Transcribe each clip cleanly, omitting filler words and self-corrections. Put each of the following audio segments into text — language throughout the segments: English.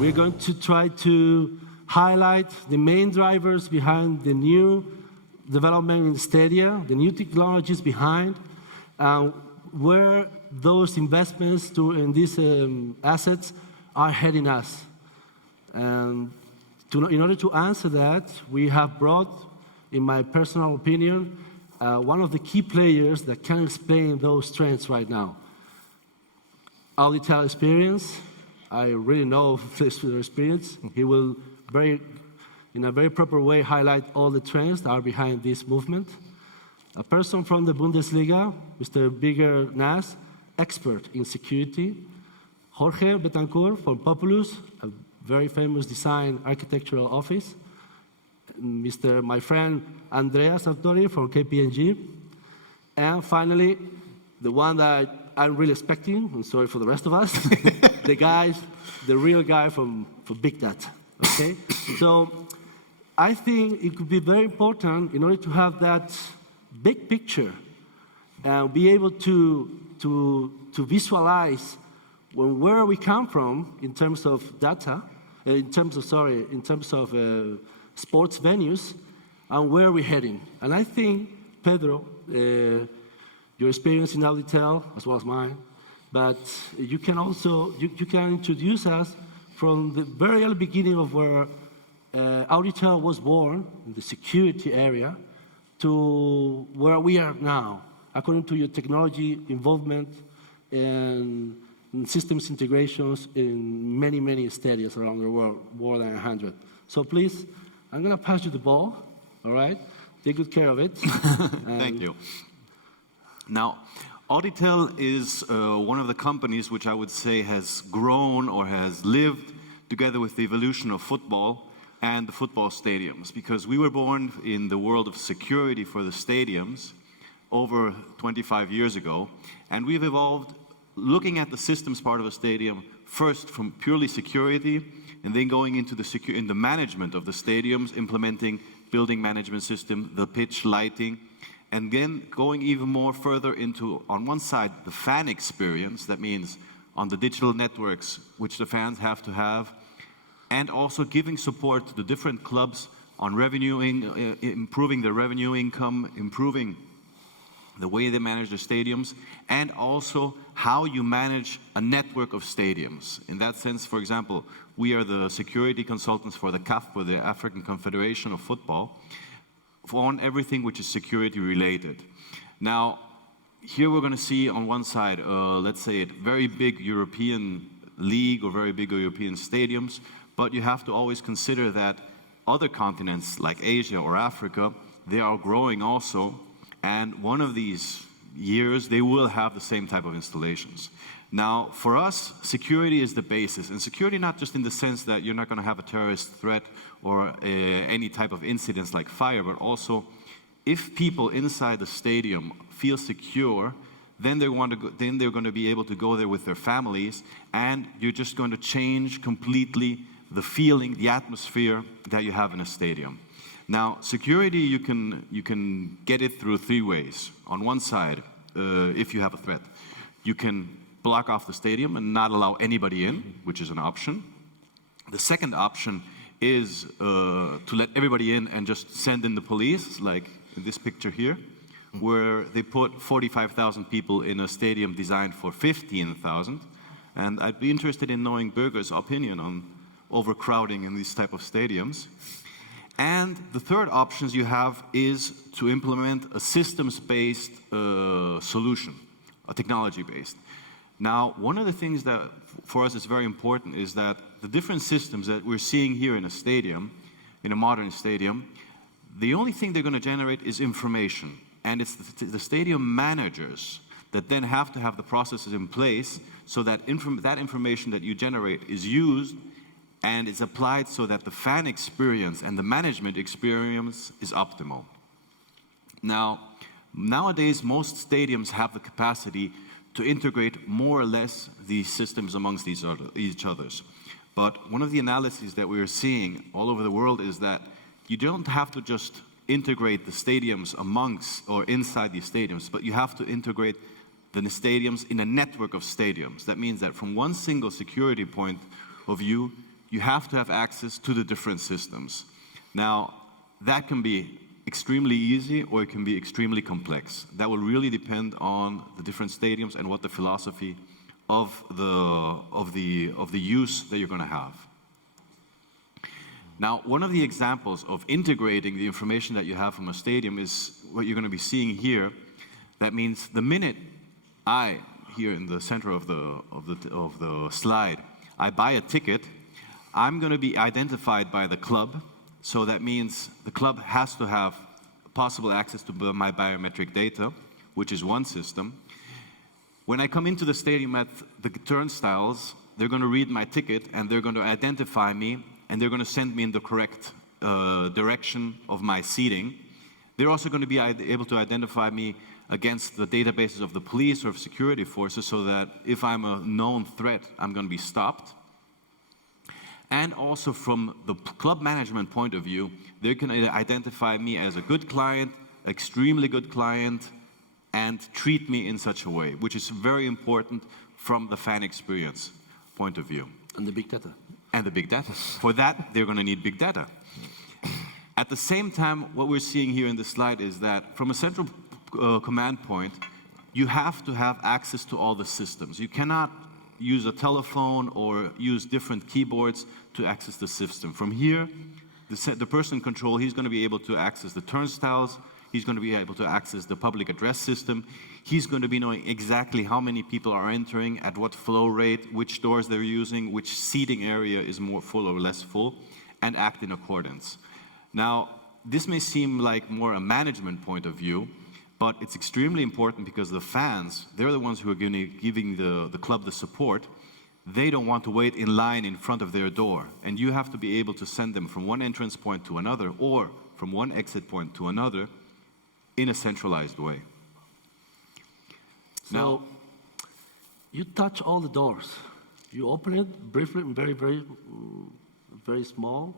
We're going to try to highlight the main drivers behind the new development in Stadia, the new technologies behind, where those investments in these assets are heading us. And in order to answer that, we have brought, in my personal opinion, one of the key players that can explain those trends right now. AUDITEL experience, I really know this experience. He will in a very proper way highlight all the trends that are behind this movement. A person from the Bundesliga, Mr. Birger Nass, expert in security. Jorge Betancor from Populous, a very famous design architectural office. My friend Andrea Sartori from KPMG. And finally, the one that I'm really expecting, I'm sorry for the rest of us, the real guy from Big Data, okay? So I think it could be very important in order to have that big picture and be able to visualize where we come from in terms of data, in terms of sports venues, and where we're heading. And I think, Pedro, your experience in AUDITEL, as well as mine, but you can also, you can introduce us from the very early beginning of where AUDITEL was born, in the security area, to where we are now, according to your technology involvement and systems integrations in many, many stadiums around the world, more than 100. So please, I'm going to pass you the ball, all right? Take good care of it. Thank you. Now, AUDITEL is one of the companies which I would say has grown or has lived together with the evolution of football and the football stadiums, because we were born in the world of security for the stadiums over 25 years ago, and we've evolved looking at the systems part of a stadium first from purely security, and then going into the management of the stadiums, implementing building management system, the pitch lighting, and then going even more further into, on one side, the fan experience. That means on the digital networks, which the fans have to have, and also giving support to the different clubs on revenuing, improving their revenue income, improving the way they manage their stadiums, and also how you manage a network of stadiums. In that sense, for example, we are the security consultants for the CAF, for the African Confederation of Football, on everything which is security related. Now, here we're going to see on one side, let's say it, very big European league or very big European stadiums, but you have to always consider that other continents like Asia or Africa, they are growing also, and one of these years they will have the same type of installations. Now, for us, security is the basis, and security not just in the sense that you're not going to have a terrorist threat or any type of incidents like fire, but also if people inside the stadium feel secure, then they're going to be able to go there with their families, and you're just going to change completely the feeling, the atmosphere that you have in a stadium. Now, security, you can get it through three ways. On one side, if you have a threat, you can block off the stadium and not allow anybody in, which is an option. The second option is to let everybody in and just send in the police, like in this picture here, where they put 45,000 people in a stadium designed for 15,000. And I'd be interested in knowing Birger's opinion on overcrowding in these type of stadiums. And the third options you have is to implement a systems-based solution, a technology-based. Now, one of the things that for us is very important is that the different systems that we're seeing here in a stadium, in a modern stadium, the only thing they're going to generate is information. And it's the stadium managers that then have to have the processes in place so that that information that you generate is used and is applied so that the fan experience and the management experience is optimal. Now, nowadays, most stadiums have the capacity to integrate more or less these systems amongst each others. But one of the analyses that we are seeing all over the world is that you don't have to just integrate the stadiums amongst or inside these stadiums, but you have to integrate the stadiums in a network of stadiums. That means that from one single security point of view, you have to have access to the different systems. Now, that can be extremely easy or it can be extremely complex. That will really depend on the different stadiums and what the philosophy of the use that you're going to have. Now, one of the examples of integrating the information that you have from a stadium is what you're going to be seeing here. That means the minute here in the center of the slide, I buy a ticket, I'm going to be identified by the club. So that means the club has to have possible access to my biometric data, which is one system. When I come into the stadium at the turnstiles, they're going to read my ticket and they're going to identify me and they're going to send me in the correct direction of my seating. They're also going to be able to identify me against the databases of the police or of security forces so that if I'm a known threat, I'm going to be stopped. And also from the club management point of view, they can identify me as a good client, extremely good client, and treat me in such a way, which is very important from the fan experience point of view. And the big data. And the big data. For that, they're going to need big data. At the same time, what we're seeing here in this slide is that from a central command point, you have to have access to all the systems. You cannot use a telephone or use different keyboards to access the system. From here, the person in control, he's going to be able to access the turnstiles, he's going to be able to access the public address system, he's going to be knowing exactly how many people are entering, at what flow rate, which doors they're using, which seating area is more full or less full, and act in accordance. Now, this may seem like more a management point of view, but it's extremely important because the fans, they're the ones who are giving the club the support. They don't want to wait in line in front of their door. And you have to be able to send them from one entrance point to another or from one exit point to another in a centralized way. So, now, you touch all the doors. You open it briefly, very small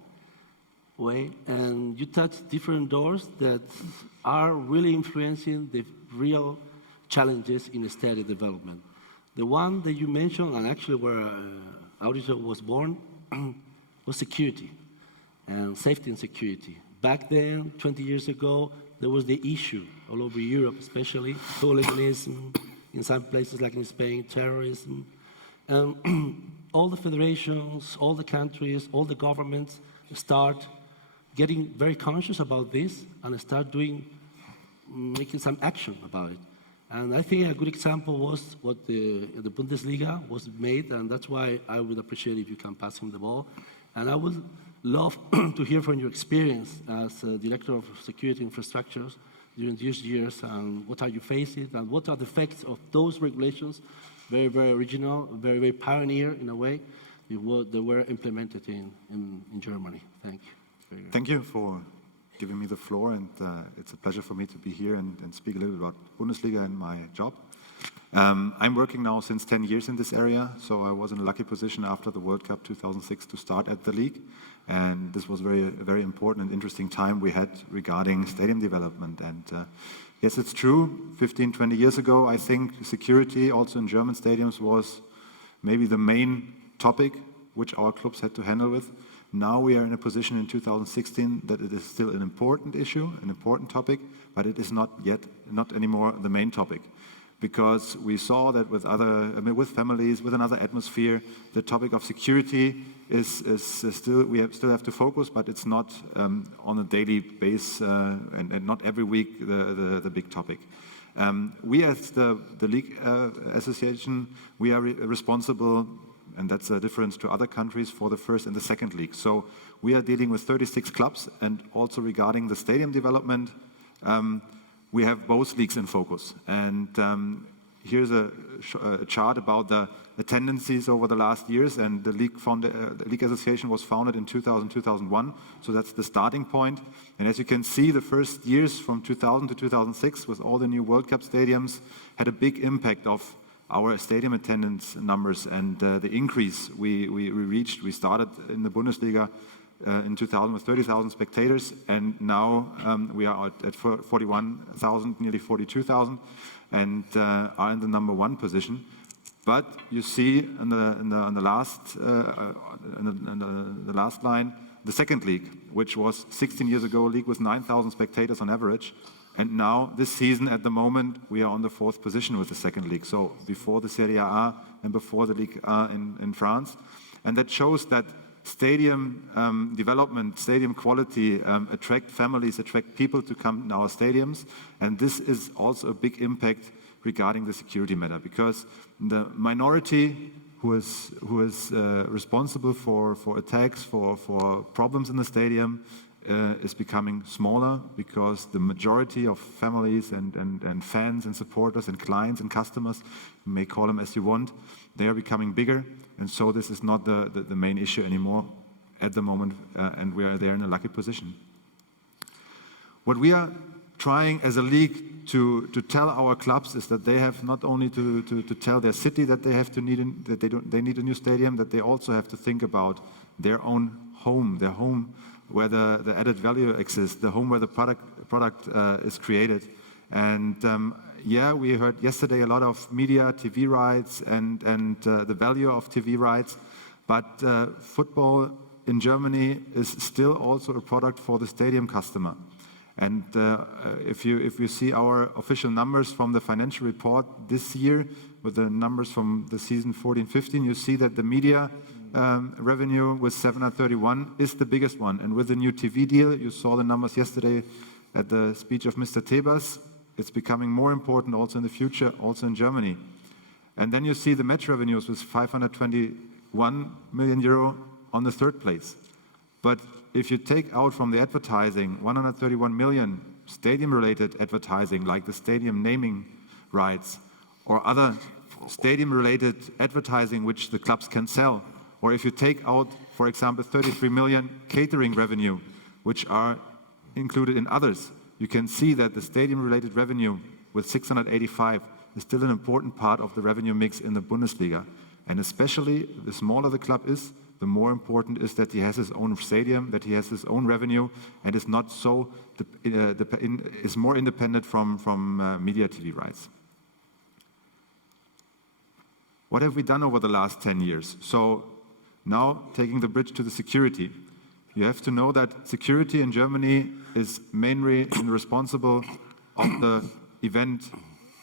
way, and you touch different doors that are really influencing the real challenges in stadium development. The one that you mentioned, and actually where AUDITEL was born, was security, and safety and security. Back then, 20 years ago, there was the issue all over Europe, especially hooliganism, in some places like in Spain, terrorism. And all the federations, all the countries, all the governments start getting very conscious about this and start making some action about it. And I think a good example was what the Bundesliga was made, and that's why I would appreciate if you can pass him the ball. And I would love to hear from your experience as Director of Security Infrastructures during these years, and what are you facing, and what are the effects of those regulations, very, very original, very, very pioneer in a way, they were implemented in Germany. Thank you. Thank you for giving me the floor, and it's a pleasure for me to be here and speak a little bit about Bundesliga and my job. I'm working now since 10 years in this area, so I was in a lucky position after the World Cup 2006 to start at the league, and this was a very important and interesting time we had regarding stadium development. And yes, it's true, 15, 20 years ago, I think security also in German stadiums was maybe the main topic which our clubs had to handle with. Now we are in a position in 2016 that it is still an important issue, an important topic, but it is not anymore the main topic. Because we saw that with with families, with another atmosphere, the topic of security is still, we still have to focus, but it's not on a daily basis and not every week the big topic. We as the league association, we are responsible, and that's a difference to other countries, for the first and the second league. So we are dealing with 36 clubs, and also regarding the stadium development, we have both leagues in focus. And here's a chart about the tendencies over the last years, and the league association was founded in 2001, so that's the starting point. And as you can see, the first years from 2000 to 2006, with all the new World Cup stadiums, had a big impact of our stadium attendance numbers and the increase we reached. We started in the Bundesliga in 2000 with 30,000 spectators, and now we are at 41,000, nearly 42,000, and are in the #1 position. But you see in the last line, the second league, which was 16 years ago, a league with 9,000 spectators on average. And now, this season, at the moment, we are on the 4th position with the second league. So before the Serie A and before the Ligue A in France. And that shows that stadium development, stadium quality attract families, attract people to come in our stadiums. And this is also a big impact regarding the security matter, because the minority who is responsible for attacks, for problems in the stadium, is becoming smaller, because the majority of families and fans and supporters and clients and customers, you may call them as you want, they are becoming bigger. And so this is not the main issue anymore at the moment, and we are there in a lucky position. What we are trying as a league to tell our clubs is that they have not only to tell their city that they have to need they need a new stadium, that they also have to think about their own home, their home where the added value exists, the home where the product is created. And yeah, we heard yesterday a lot of media, TV rights, and the value of TV rights, but football in Germany is still also a product for the stadium customer. And if you see our official numbers from the financial report this year, with the numbers from the season 14-15, you see that the media revenue with 731 is the biggest one. And with the new TV deal, you saw the numbers yesterday at the speech of Mr. Tebas, it's becoming more important also in the future, also in Germany. And then you see the match revenues with 521 million euro on the 3rd place. But if you take out from the advertising 131 million stadium-related advertising, like the stadium naming rights, or other stadium-related advertising which the clubs can sell, or if you take out, for example, 33 million catering revenue, which are included in others, you can see that the stadium-related revenue with 685 is still an important part of the revenue mix in the Bundesliga. And especially the smaller the club is, the more important is that he has his own stadium, that he has his own revenue, and is not so is more independent from media TV rights. What have we done over the last 10 years? So now taking the bridge to the security. You have to know that security in Germany is mainly responsible of the event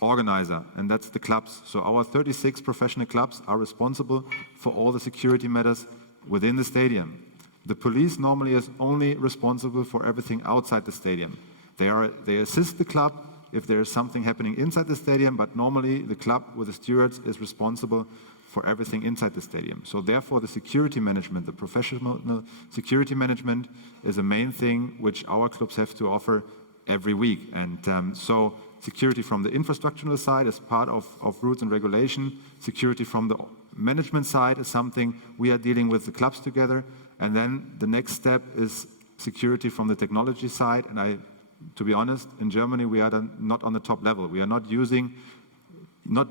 organizer, and that's the clubs. So our 36 professional clubs are responsible for all the security matters within the stadium. The police normally is only responsible for everything outside the stadium. They assist the club if there is something happening inside the stadium, but normally the club with the stewards is responsible for everything inside the stadium. So therefore the security management, the professional security management, is a main thing which our clubs have to offer every week. And so security from the infrastructural side is part of rules and regulation. Security from the management side is something we are dealing with the clubs together. And then the next step is security from the technology side. And to be honest, in Germany, we are not on the top level. We are not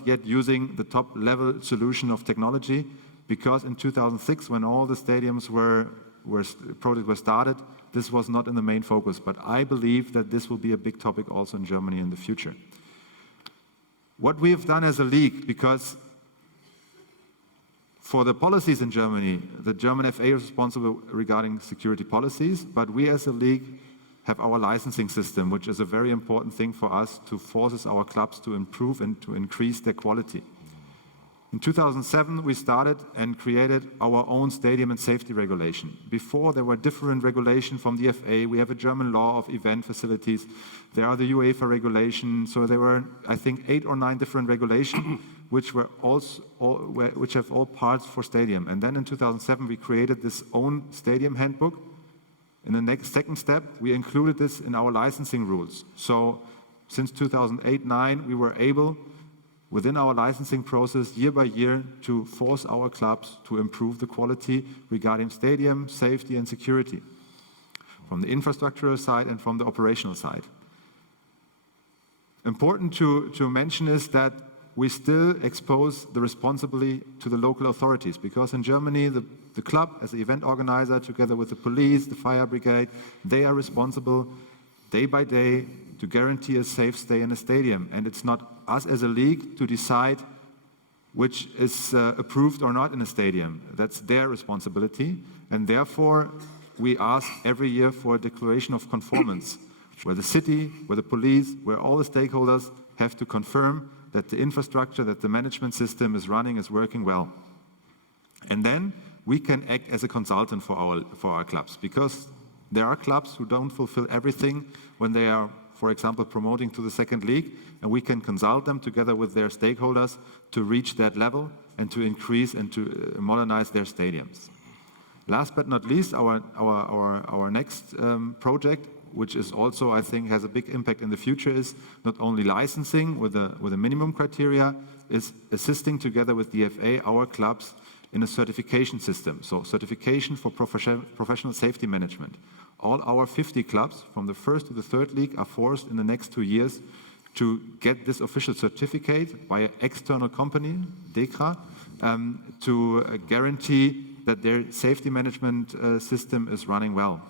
yet using the top level solution of technology, because in 2006, when all the stadiums projects were started, this was not in the main focus. But I believe that this will be a big topic also in Germany in the future. What we have done as a league, because for the policies in Germany, the German FA is responsible regarding security policies, but we as a league have our licensing system, which is a very important thing for us to force our clubs to improve and to increase their quality. In 2007, we started and created our own stadium and safety regulation. Before, there were different regulations from the FA. We have a German law of event facilities. There are the UEFA regulations. So there were, I think, 8 or 9 different regulations, which have all parts for stadium. And then in 2007, we created this own stadium handbook. In the second step, we included this in our licensing rules. So since 2008-09, we were able, within our licensing process, year by year, to force our clubs to improve the quality regarding stadium, safety and security, from the infrastructural side and from the operational side. Important to mention is that we still expose the responsibility to the local authorities, because in Germany, the club, as the event organizer, together with the police, the fire brigade, they are responsible day by day to guarantee a safe stay in the stadium. And it's not us as a league to decide which is approved or not in a stadium. That's their responsibility, and therefore we ask every year for a declaration of conformance, where the city, where the police, where all the stakeholders have to confirm that the infrastructure, that the management system is running, is working well. And then we can act as a consultant for our clubs, because there are clubs who don't fulfill everything when they are, for example, promoting to the second league, and we can consult them together with their stakeholders to reach that level and to increase and to modernize their stadiums. Last but not least, our next project, which is also, I think, has a big impact in the future, is not only licensing with a minimum criteria, is assisting together with the FA our clubs in a certification system. So certification for professional safety management. All our 50 clubs from the first to the third league are forced in the next 2 years to get this official certificate by an external company, DECRA, to guarantee that their safety management system is running well.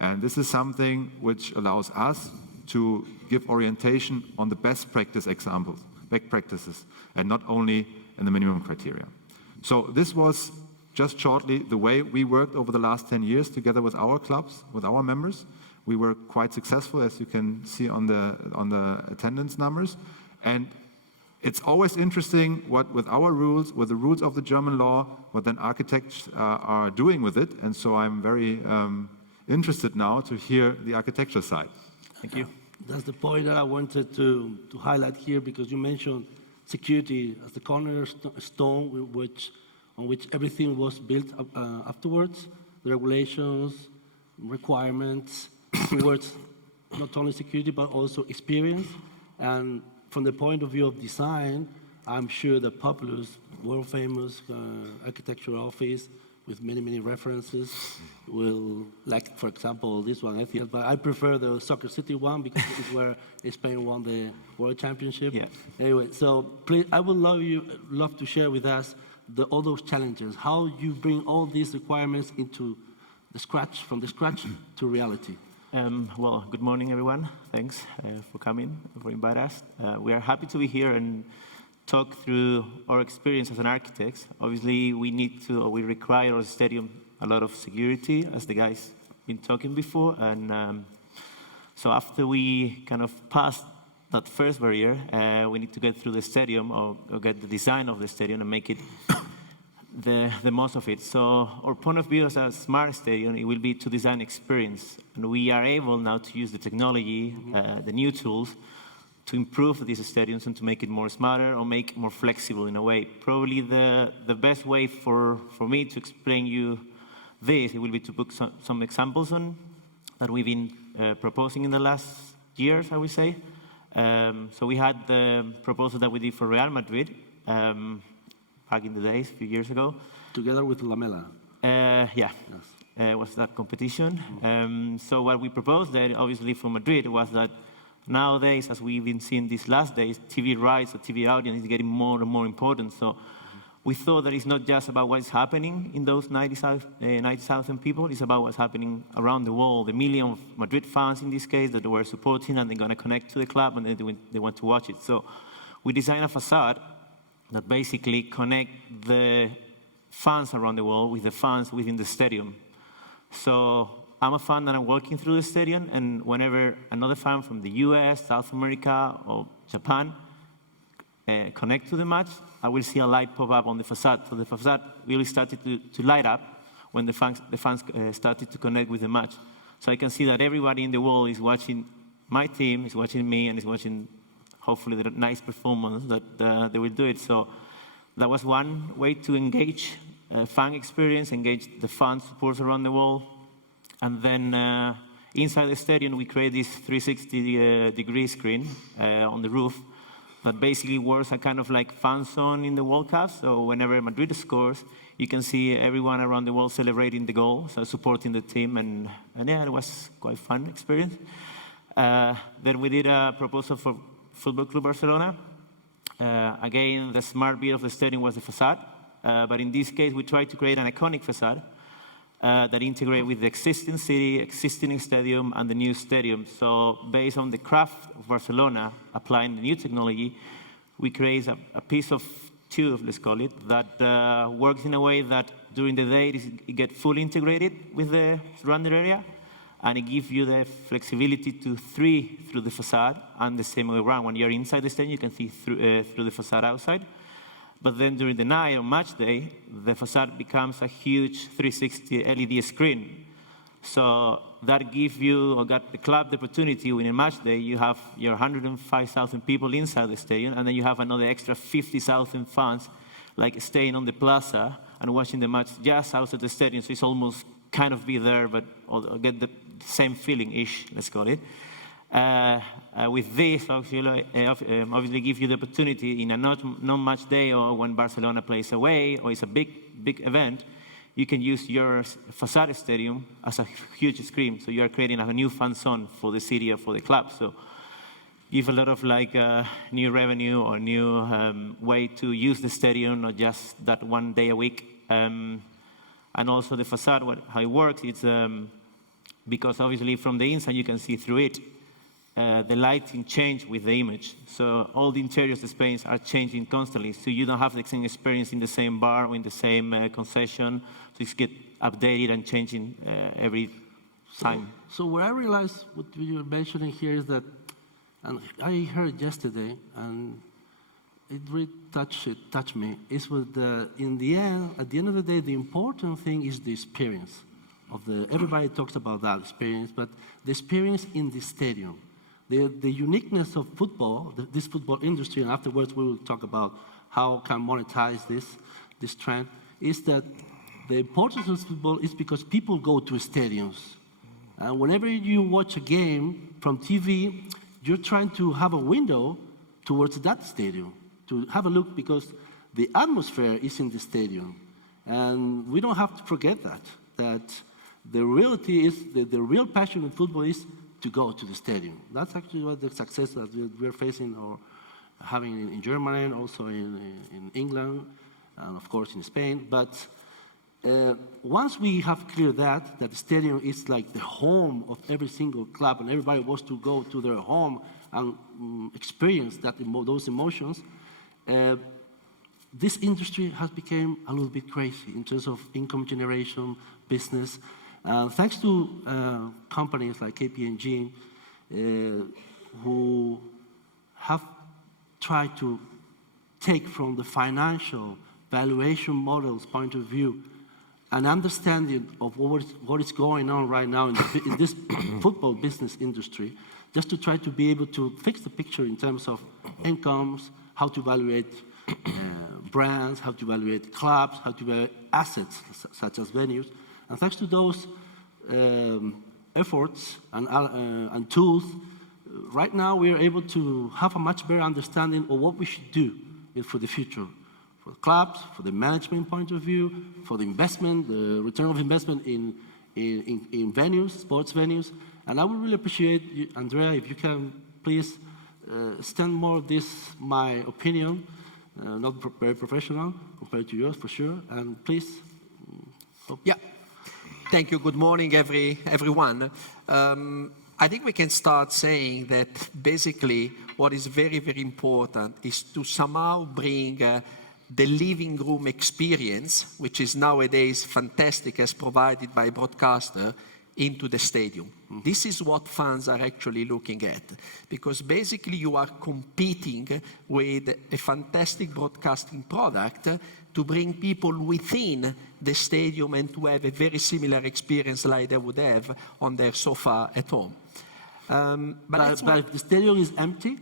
And this is something which allows us to give orientation on the best practice examples, best practices, and not only in the minimum criteria. So this was just shortly the way we worked over the last 10 years together with our clubs, with our members. We were quite successful, as you can see on the attendance numbers. And it's always interesting what, with our rules, with the rules of the German law, what then architects are doing with it. And so I'm very interested now to hear the architecture side. Thank you. That's the point that I wanted to highlight here, because you mentioned security as the cornerstone on which everything was built afterwards. The regulations, requirements, towards not only security but also experience. And from the point of view of design, I'm sure that Populous, world famous architectural office with many, many references will, like for example this one, but I prefer the Soccer City one because it's where Spain won the World Championship. Yeah. Anyway, so please, I would love to share with us all those challenges, how you bring all these requirements into from the scratch to reality. Well, good morning, everyone. Thanks for coming, for inviting us. We are happy to be here and talk through our experience as an architect. Obviously, we require our stadium a lot of security, as the guys been talking before. And so after we kind of passed that first barrier, we need to get through the stadium or get the design of the stadium and make it the most of it. So our point of view as a smart stadium, it will be to design experience. And we are able now to use the technology, the new tools, to improve these stadiums and to make it more smarter or make it more flexible in a way. Probably the best way for me to explain you this, it will be to put some examples on that we've been proposing in the last years, I would say. So we had the proposal that we did for Real Madrid back in the days, a few years ago. Together with Lamela. Yeah, Yes. was that competition. So what we proposed there, obviously for Madrid, was that nowadays, as we've been seeing these last days, TV rights or TV audience is getting more and more important. So we thought that it's not just about what's happening in those 90,000 people, it's about what's happening around the world. The million of Madrid fans in this case that were supporting, and they're going to connect to the club and they want to watch it. So we designed a facade that basically connect the fans around the world with the fans within the stadium. So I'm a fan and I'm walking through the stadium, and whenever another fan from the US, South America, or Japan connect to the match, I will see a light pop up on the facade. So the facade really started to light up when the fans started to connect with the match. So I can see that everybody in the world is watching my team, is watching me, and is watching hopefully the nice performance that they will do it. So that was one way to engage fan experience, engage the fan supporters around the world. And then inside the stadium, we create this 360-degree screen on the roof that basically works a kind of like fan zone in the World Cup. So whenever Madrid scores, you can see everyone around the world celebrating the goal, so supporting the team. And yeah, it was quite a fun experience. Then we did a proposal for Football Club Barcelona. Again, the smart bit of the stadium was the facade. But in this case, we tried to create an iconic facade that integrate with the existing city, existing stadium, and the new stadium. So based on the craft of Barcelona, applying the new technology, we create a piece of tube, let's call it, that works in a way that during the day it gets fully integrated with the surrounding area, and it gives you the flexibility to see through the facade, and the same way around. When you're inside the stadium, you can see through the facade outside. But then during the night or match day, the facade becomes a huge 360 LED screen. So that gives you, or got the club the opportunity, when in match day, you have your 105,000 people inside the stadium, and then you have another extra 50,000 fans, like staying on the plaza and watching the match just outside the stadium. So it's almost kind of be there, but or get the same feeling-ish, let's call it. With this, obviously give you the opportunity in a non-match day, or when Barcelona plays away, or it's a big event, you can use your facade stadium as a huge screen. So you are creating a new fan zone for the city or for the club. So give a lot of new revenue or new way to use the stadium, not just that one day a week. And also the facade, how it works, it's because obviously from the inside you can see through it. The lighting change with the image. So all the interiors of the space are changing constantly. So you don't have the same experience in the same bar or in the same concession. So it's get updated and changing every time. So what I realized, what you're mentioning here is that, and I heard yesterday, and it really touched me, is with in the end, at the end of the day, the important thing is the experience of everybody talks about that experience, but the experience in the stadium. The uniqueness of football, this football industry, and afterwards we will talk about how can monetize this trend, is that the importance of football is because people go to stadiums. And whenever you watch a game from TV, you're trying to have a window towards that stadium, to have a look, because the atmosphere is in the stadium. And we don't have to forget that the reality is, the real passion in football is to go to the stadium. That's actually what the success that we're facing or having in Germany, and also in England, and of course in Spain. But once we have cleared that the stadium is like the home of every single club, and everybody wants to go to their home and experience those emotions, this industry has become a little bit crazy in terms of income generation, business. Thanks to companies like KPMG, who have tried to take from the financial valuation models point of view an understanding of what is going on right now in this football business industry, just to try to be able to fix the picture in terms of incomes, how to evaluate brands, how to evaluate clubs, how to evaluate assets such as venues. And thanks to those efforts and tools, right now we are able to have a much better understanding of what we should do for the future, for clubs, for the management point of view, for the investment, the return of investment in venues, sports venues. And I would really appreciate you, Andrea, if you can please stand more of this, my opinion, not very professional compared to yours for sure, and please. Yeah. Thank you. Good morning, everyone. I think we can start saying that basically what is very, very important is to somehow bring the living room experience, which is nowadays fantastic as provided by broadcaster, into the stadium. This is what fans are actually looking at, because basically you are competing with a fantastic broadcasting product to bring people within the stadium and to have a very similar experience like they would have on their sofa at home. But if the stadium is empty,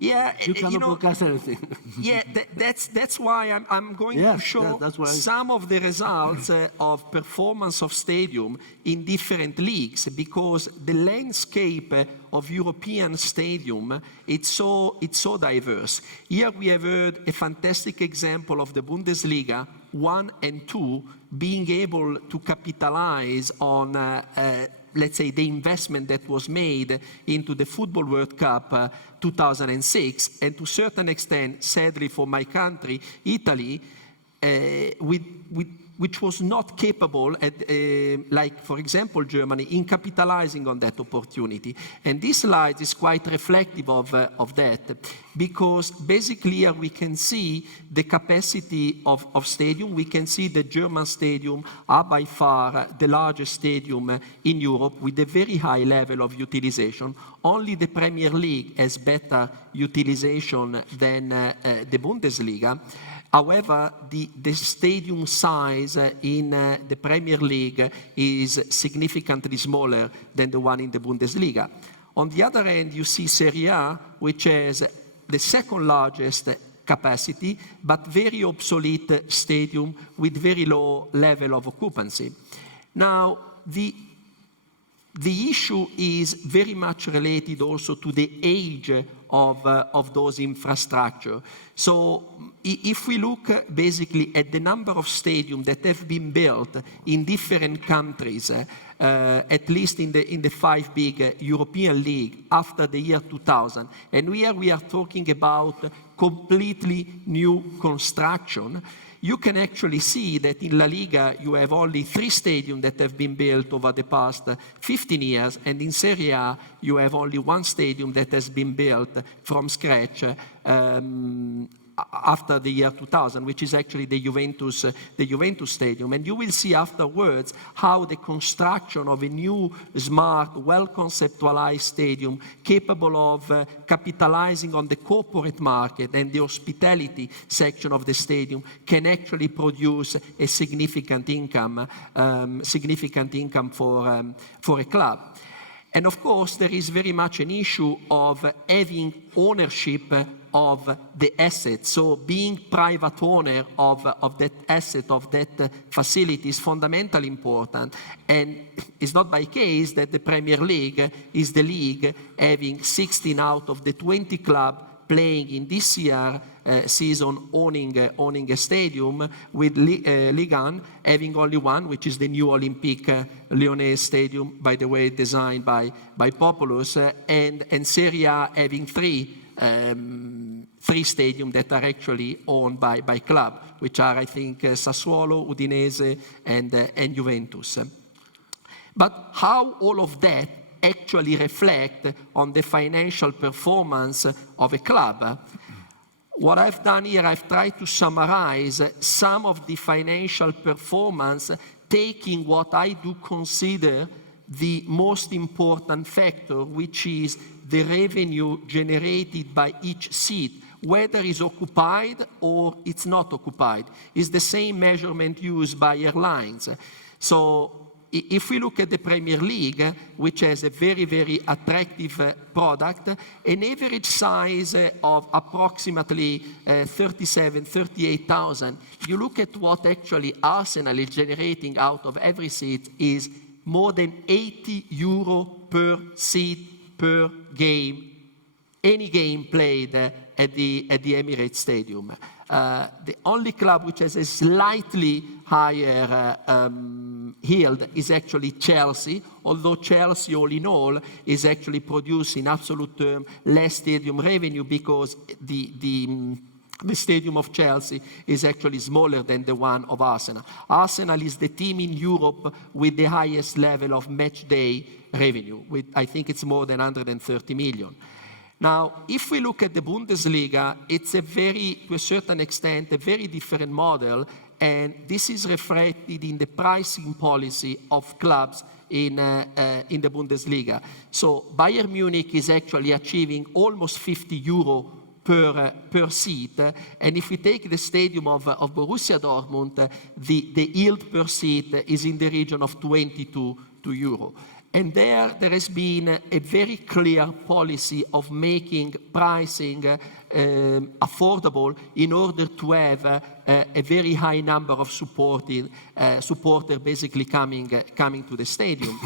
yeah, you cannot broadcast anything. Yeah, that's why I'm going to show some of the results of performance of stadium in different leagues, because the landscape of European stadium, it's so diverse. Here we have heard a fantastic example of the Bundesliga 1 and 2 being able to capitalize on let's say, the investment that was made into the Football World Cup 2006, and to a certain extent, sadly for my country, Italy, with which was not capable, like, for example, Germany, in capitalizing on that opportunity. And this slide is quite reflective of that, because basically here we can see the capacity of stadium. We can see the German stadium are by far the largest stadium in Europe with a very high level of utilization. Only the Premier League has better utilization than the Bundesliga. However, the stadium size in the Premier League is significantly smaller than the one in the Bundesliga. On the other hand, you see Serie A, which has the second largest capacity, but very obsolete stadium with very low level of occupancy. Now, the issue is very much related also to the age of those infrastructure. So if we look basically at the number of stadiums that have been built in different countries, at least in the 5 big European league after the year 2000, and here we are talking about completely new construction, you can actually see that in La Liga you have only 3 stadiums that have been built over the past 15 years, and in Serie A you have only 1 stadium that has been built from scratch after the year 2000, which is actually the Juventus Stadium. And you will see afterwards how the construction of a new, smart, well-conceptualized stadium capable of capitalizing on the corporate market and the hospitality section of the stadium can actually produce a significant income for a club. And of course, there is very much an issue of having ownership of the asset. So being private owner of that asset, of that facility is fundamentally important. And it's not by case that the Premier League is the league having 16 out of the 20 clubs playing in this year season owning a stadium, with Ligue 1 having only 1, which is the new Olympique Lyonnais Stadium, by the way, designed by Populous, and Serie A having 3 stadiums that are actually owned by club, which are, I think, Sassuolo, Udinese, and Juventus. But how all of that actually reflect on the financial performance of a club? What I've done here, I've tried to summarize some of the financial performance, taking what I do consider the most important factor, which is the revenue generated by each seat, whether it's occupied or it's not occupied. It's the same measurement used by airlines. So if we look at the Premier League, which has a very, very attractive product, an average size of approximately 38,000, you look at what actually Arsenal is generating out of every seat is more than €80 per seat per game, any game played at the Emirates Stadium. The only club which has a slightly higher yield is actually Chelsea, although Chelsea, all in all, is actually producing, in absolute terms, less stadium revenue because the stadium of Chelsea is actually smaller than the one of Arsenal. Arsenal is the team in Europe with the highest level of match day revenue, with, I think it's more than 130 million. Now, if we look at the Bundesliga, it's a very, to a certain extent, a very different model, and this is reflected in the pricing policy of clubs in the Bundesliga. So Bayern Munich is actually achieving almost €50 per seat, and if we take the stadium of Borussia Dortmund, the yield per seat is in the region of €22. And there has been a very clear policy of making pricing affordable in order to have a very high number of supporters basically coming to the stadium.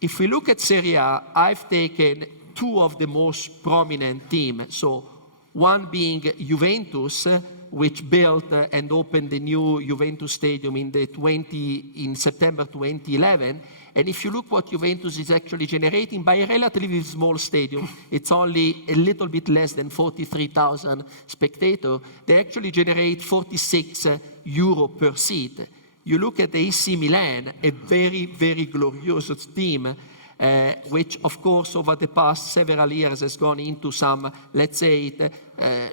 If we look at Serie A, I've taken 2 of the most prominent teams. So one being Juventus, which built and opened the new Juventus Stadium in September 2011. And if you look what Juventus is actually generating by a relatively small stadium, it's only a little bit less than 43,000 spectators, they actually generate €46 per seat. You look at AC Milan, a very, very glorious team, which, of course, over the past several years has gone into some, let's say,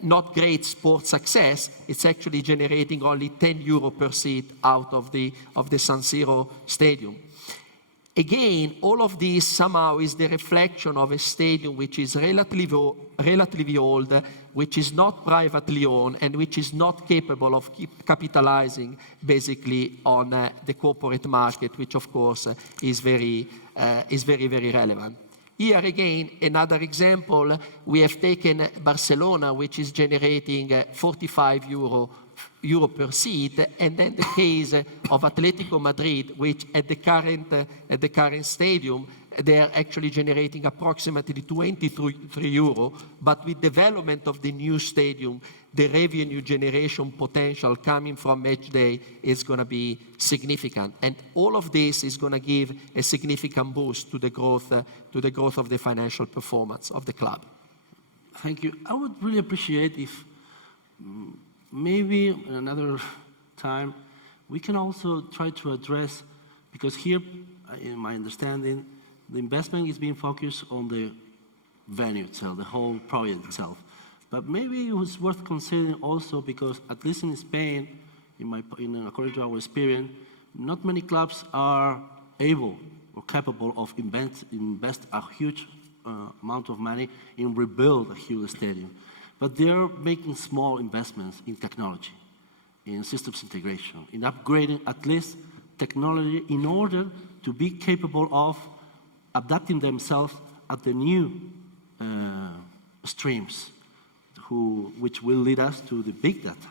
not great sports success. It's actually generating only €10 per seat out of the San Siro stadium. Again, all of this somehow is the reflection of a stadium which is relatively old, which is not privately owned, and which is not capable of capitalizing basically on the corporate market, which of course is very, very relevant. Here again, another example, we have taken Barcelona, which is generating €45 per seat, and then the case of Atletico Madrid, which at the current stadium, they are actually generating approximately €23, but with development of the new stadium, the revenue generation potential coming from match day is going to be significant. And all of this is going to give a significant boost to the growth of the financial performance of the club. Thank you. I would really appreciate if maybe another time we can also try to address, because here, in my understanding, the investment is being focused on the venue itself, the whole project itself. But maybe it was worth considering also, because at least in Spain, according to our experience, not many clubs are able or capable of invest a huge amount of money in rebuild a huge stadium. But they're making small investments in technology, in systems integration, in upgrading at least technology in order to be capable of adapting themselves at the new streams, which will lead us to the big data.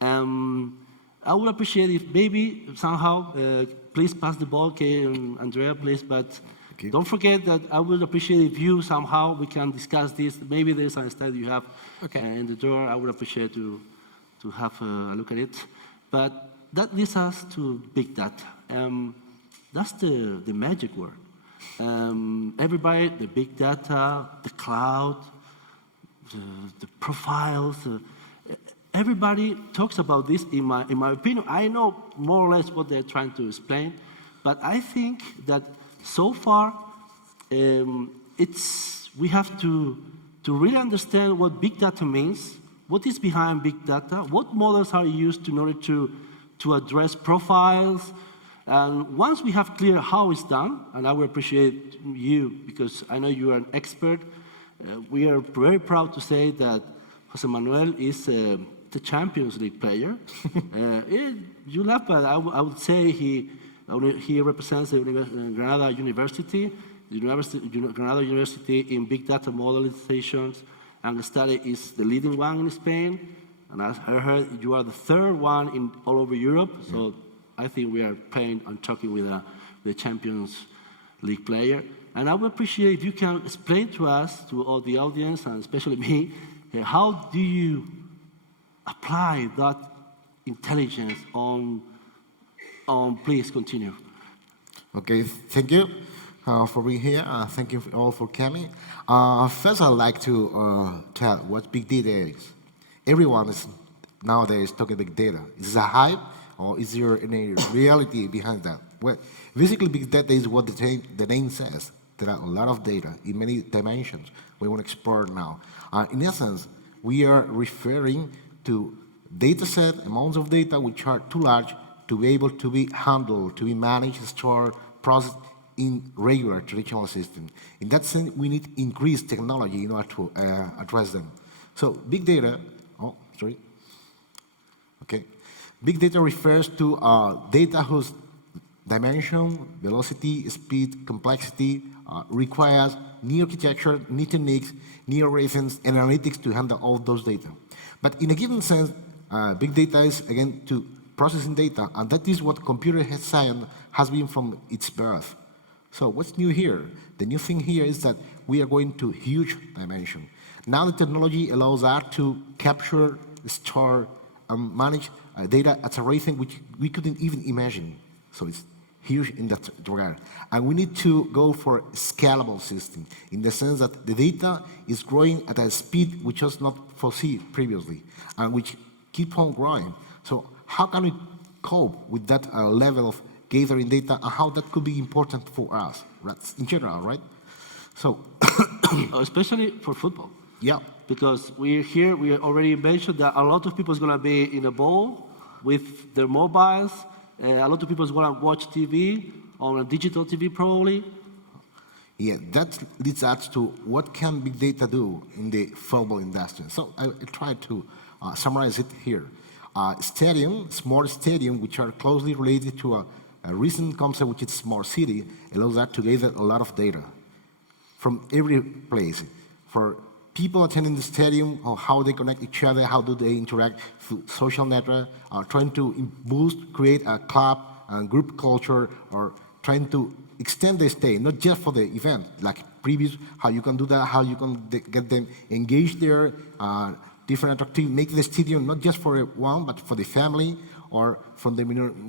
I would appreciate if maybe somehow, please pass the ball, Andrea, please, but don't forget that I would appreciate if you somehow, we can discuss this. Maybe there's a study you have in the door. I would appreciate to have a look at it. But that leads us to big data. That's the magic word. Everybody, the big data, the cloud, the profiles, everybody talks about this. In my opinion, I know more or less what they're trying to explain, but I think that so far, we have to really understand what big data means, what is behind big data, what models are used in order to address profiles. And once we have clear how it's done, and I will appreciate you, because I know you are an expert, we are very proud to say that Jose Manuel is the Champions League player. You laugh, but I would say he represents the Granada University. Granada University in big data modelizations and study is the leading one in Spain. And as I heard, you are the third one in all over Europe. So I think we are paying and talking with the Champions League player. And I would appreciate if you can explain to us, to all the audience, and especially me, how do you apply that intelligence on please continue. Okay, thank you for being here. Thank you all for coming. First, I'd like to tell what big data is. Everyone is nowadays talking big data. Is it a hype, or is there any reality behind that? Well, basically, big data is what the name says. There are a lot of data in many dimensions we want to explore now. In essence, we are referring to data set, amounts of data which are too large to be able to be handled, to be managed, stored, processed in regular traditional systems. In that sense, we need increased technology in order to address them. So big data, big data refers to data whose dimension, velocity, speed, complexity requires new architecture, new techniques, new algorithms, and analytics to handle all those data. But in a given sense, big data is, again, to processing data, and that is what computer science has been from its birth. So what's new here? The new thing here is that we are going to huge dimension. Now the technology allows us to capture, store, and manage data at a rate which we couldn't even imagine. So it's huge in that regard. And we need to go for a scalable system in the sense that the data is growing at a speed which was not foreseen previously and which keep on growing. So how can we cope with that level of gathering data and how that could be important for us, right? In general, right? So, Especially for football. yeah. Because we already mentioned that a lot of people is going to be in a ball with their mobiles. A lot of people is going to watch TV on a digital TV probably. Yeah, that leads us to what can big data do in the football industry. So I try to summarize it here. Smart stadium, which are closely related to a recent concept, which is smart city, allows us to gather a lot of data from every place. For people attending the stadium, or how they connect each other, how do they interact through social network, trying to create a club, and group culture, or trying to extend the stay, not just for the event, like previous, how you can do that, how you can get them engaged there, different activities, make the stadium not just for one, but for the family, or from the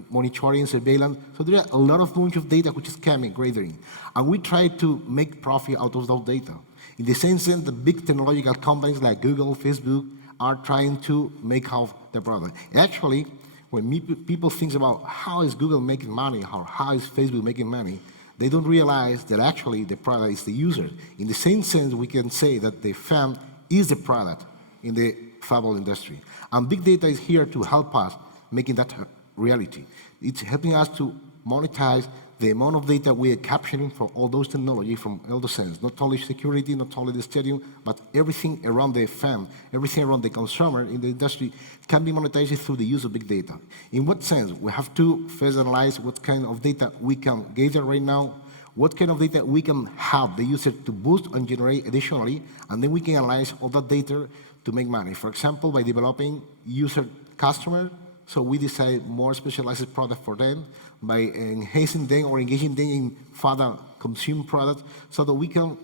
monitoring, surveillance. So there are a lot of bunch of data which is coming, gathering. And we try to make profit out of those data. In the same sense, the big technological companies like Google, Facebook are trying to make out their product. Actually, when people think about how is Google making money, or how is Facebook making money, they don't realize that actually the product is the user. In the same sense, we can say that the fan is the product in the football industry. And big data is here to help us making that a reality. It's helping us to monetize the amount of data we are capturing for all those technology from all the sense, not only security, not only the stadium, but everything around the fan, everything around the consumer in the industry can be monetized through the use of big data. In what sense? We have to first analyze what kind of data we can gather right now, what kind of data we can have the user to boost and generate additionally, and then we can analyze all that data to make money. For example, by developing user customer, so we decide more specialized product for them, by enhancing them or engaging them in further consume products so that we can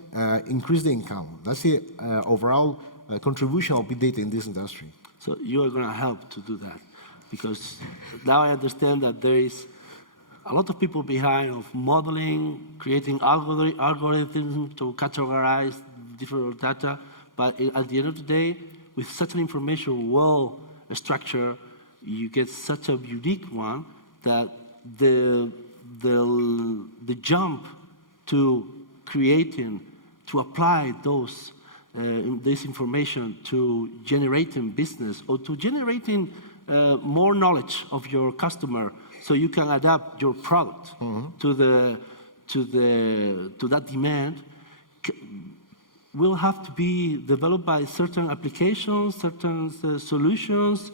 increase the income. That's the overall contribution of big data in this industry. So you are going to help to do that, because now I understand that there is a lot of people behind of modeling, creating algorithms to categorize different data, but at the end of the day, with such an information well structured, you get such a unique one that the jump to creating, to apply this information to generating business or to generating more knowledge of your customer, so you can adapt your product to that demand, will have to be developed by certain applications, certain solutions.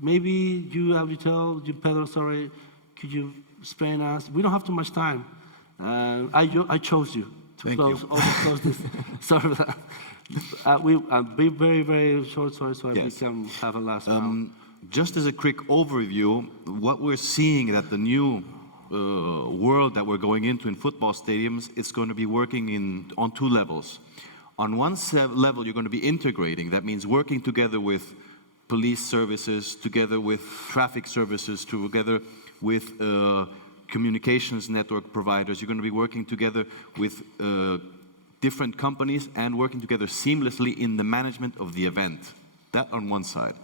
Maybe you, AUDITEL, you, Pedro, sorry, could you explain us? We don't have too much time. I chose you to close this. Sorry for that. I'll be very, very short, sorry, so we can have a last round. Just as a quick overview, what we're seeing that the new world that we're going into in football stadiums is going to be working on two levels. On one level, you're going to be integrating. That means working together with police services, together with traffic services, together with communications network providers. You're going to be working together with different companies and working together seamlessly in the management of the event. That on one side.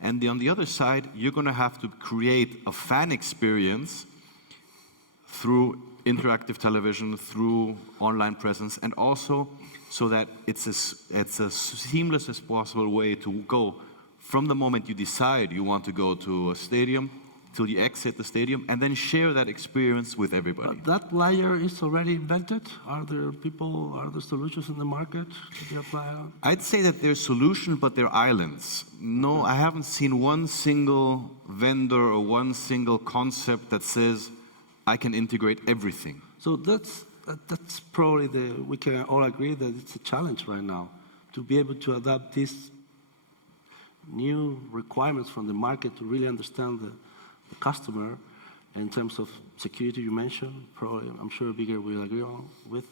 And on the other side, you're going to have to create a fan experience through interactive television, through online presence, and also so that it's as seamless as possible way to go from the moment you decide you want to go to a stadium till you exit the stadium, and then share that experience with everybody. But that layer is already invented? Are there solutions in the market that you apply on? I'd say that there's solutions, but they're islands. No, I haven't seen one single vendor or one single concept that says, I can integrate everything. So that's probably we can all agree that it's a challenge right now to be able to adapt these new requirements from the market to really understand the customer in terms of security you mentioned. Probably, I'm sure Birger will agree with.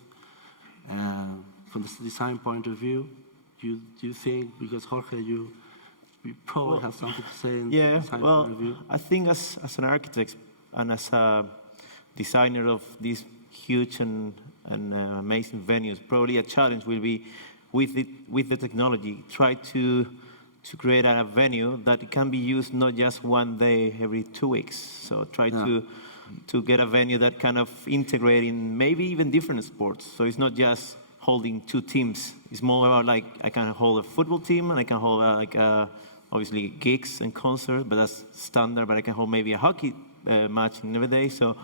From the design point of view, do you think, because Jorge, you probably have something to say in the design point of view? I think as an architect and as a designer of these huge and amazing venues, probably a challenge will be with the technology, try to to create a venue that can be used not just one day every 2 weeks. So try to get a venue that kind of integrate in maybe even different sports. So it's not just holding 2 teams. It's more about like I can hold a football team and I can hold obviously gigs and concerts, but that's standard. But I can hold maybe a hockey match in every day. So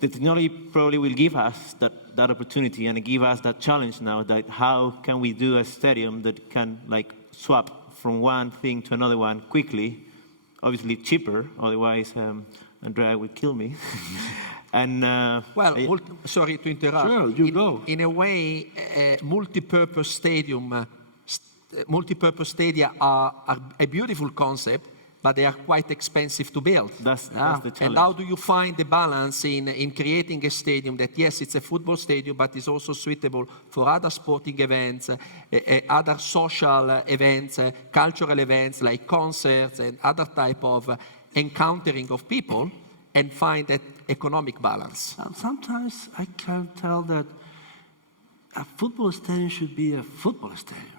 the technology probably will give us that opportunity and give us that challenge now. That how can we do a stadium that can like swap from one thing to another one quickly, obviously cheaper. Otherwise, Andrea would kill me. And sorry to interrupt. Sure, you go. In a way, multi-purpose stadia are a beautiful concept, but they are quite expensive to build. That's the challenge. And how do you find the balance in creating a stadium that, yes, it's a football stadium, but is also suitable for other sporting events, other social events, cultural events like concerts and other type of encountering of people, and find that economic balance? Sometimes I can tell that a football stadium should be a football stadium.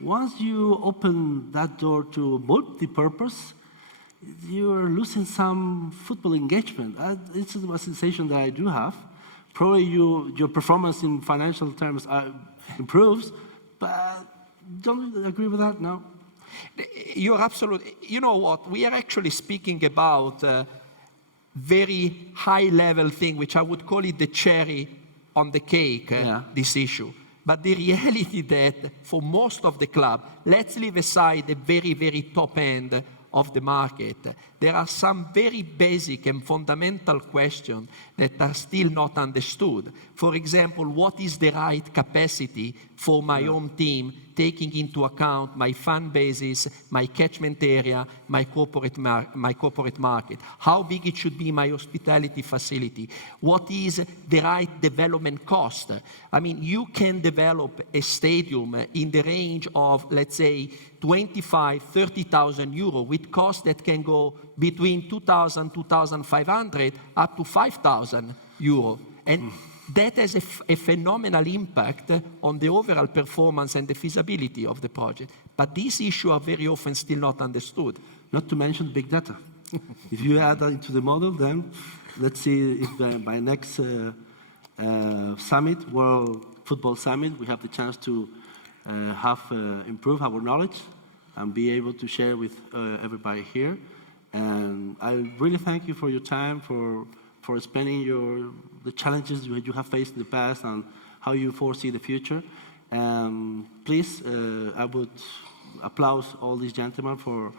Once you open that door to multi-purpose, you're losing some football engagement. It's a sensation that I do have. Probably your performance in financial terms improves, but don't you agree with that? No? You're absolutely, you know what, we are actually speaking about very high-level thing, which I would call it the cherry on the cake, this issue. But the reality that for most of the club, let's leave aside the very, very top end of the market, there are some very basic and fundamental questions that are still not understood. For example, what is the right capacity for my home team, taking into account my fan bases, my catchment area, my corporate market? How big it should be my hospitality facility? What is the right development cost? I mean, you can develop a stadium in the range of, let's say, 25, 30,000 euro with costs that can go between 2,000, 2,500 up to 5,000 euro. And that has a phenomenal impact on the overall performance and the feasibility of the project. But these issues are very often still not understood. Not to mention big data. If you add that into the model, then let's see if by next summit, World Football Summit, we have the chance to improve our knowledge and be able to share with everybody here. And I really thank you for your time, for explaining the challenges you have faced in the past and how you foresee the future. Please, I would applaud all these gentlemen for